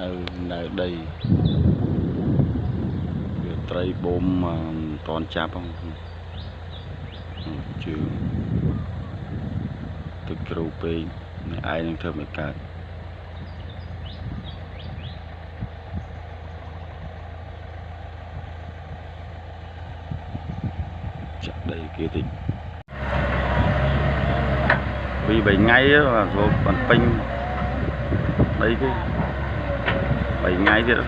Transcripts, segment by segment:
នៅដីវាត្រីបូមតនចាប់ហ្នឹងជើងទឹកគ្រូពេកអ្នកឯងនឹងធ្វើមិនកើតចាក់ដីគេតិចពី3ថ្ងៃចូលបានពេញដីគេ3ថ្ងៃទៀត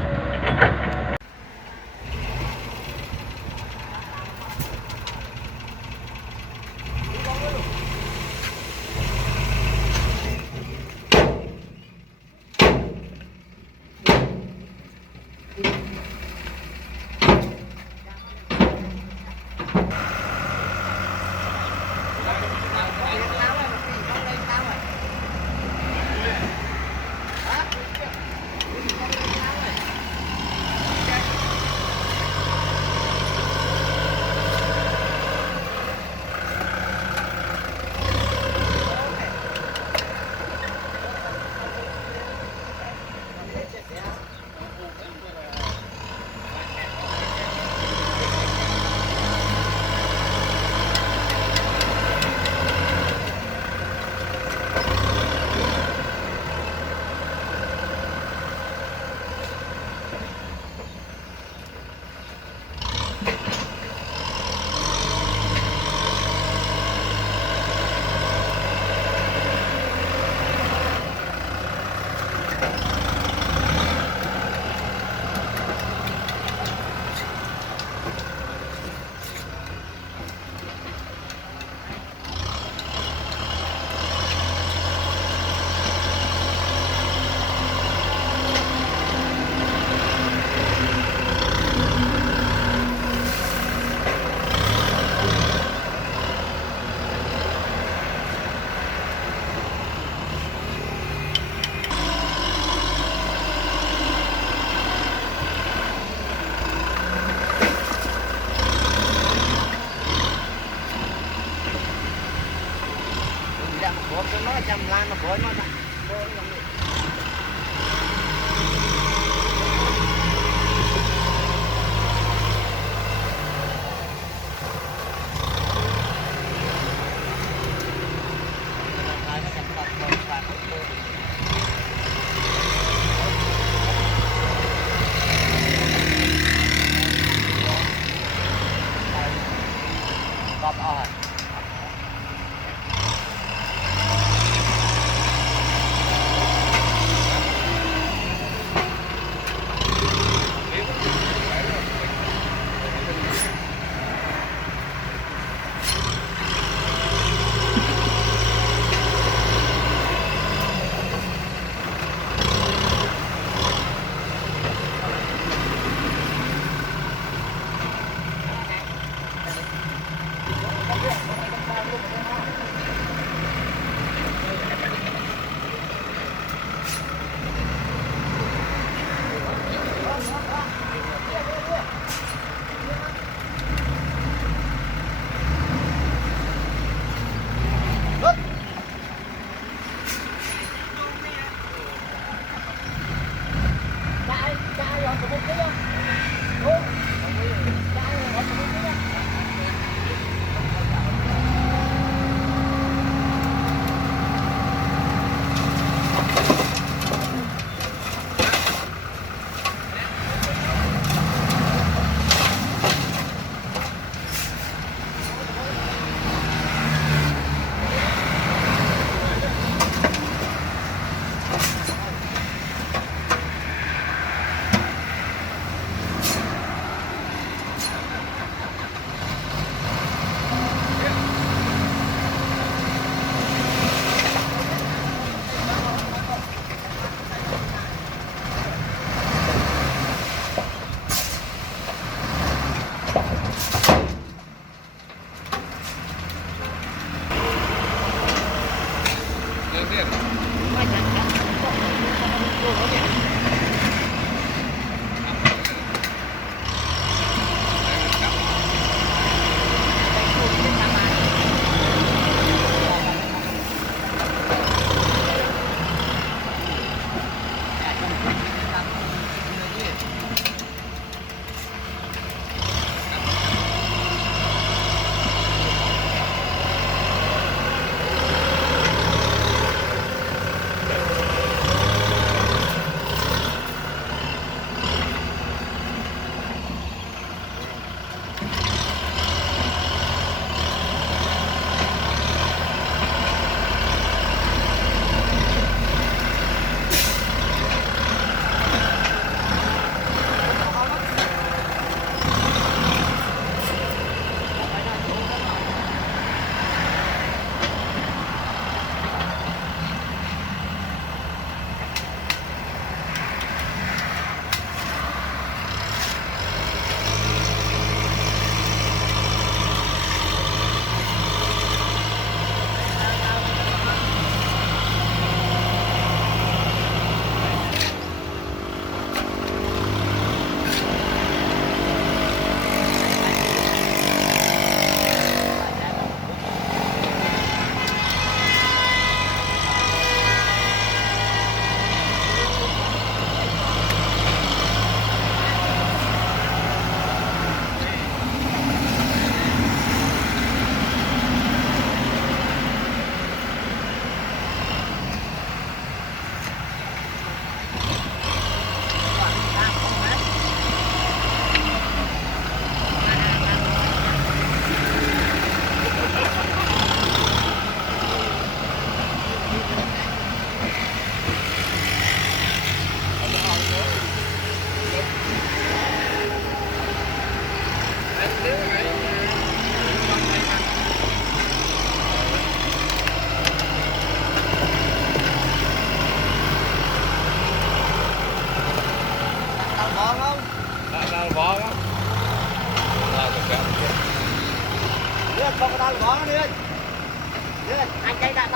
chăm lan nó bối nó đặt bối nó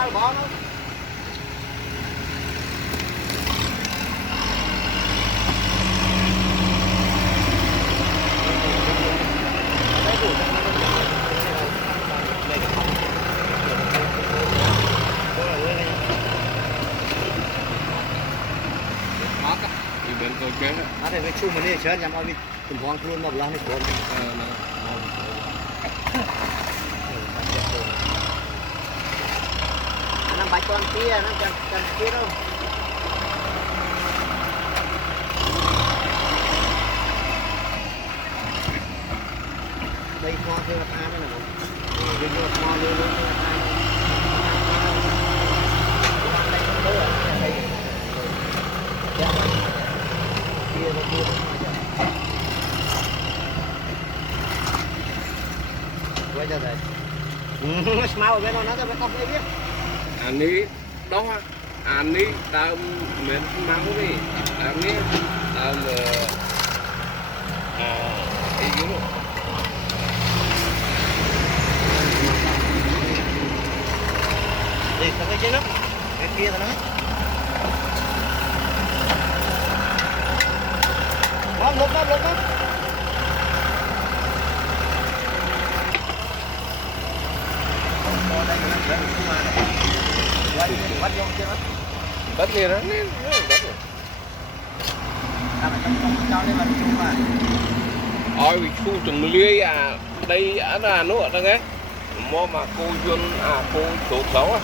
sao bỏ nó. Ada yang cuma ni, saya yang awak kumpulan keluar nak belah ni pun. Nang baik tuan dia, nang jangan kira. Baik tuan dia nak apa ni? Dia jual semua dulu. Cho rồi. Mau bên nó phải tóc đấy biết. Anh đi đó, anh đi tao mệt máu đi, anh đi tao đi dưới luôn. Đi tao cái nó, cái kia tao nói. Lốp. Bắt liền đó, bắt rồi. Ôi khu trồng lưới à, đây ở là nó ở đây nghe. Mua mà cô Duyên à cô chỗ xấu á.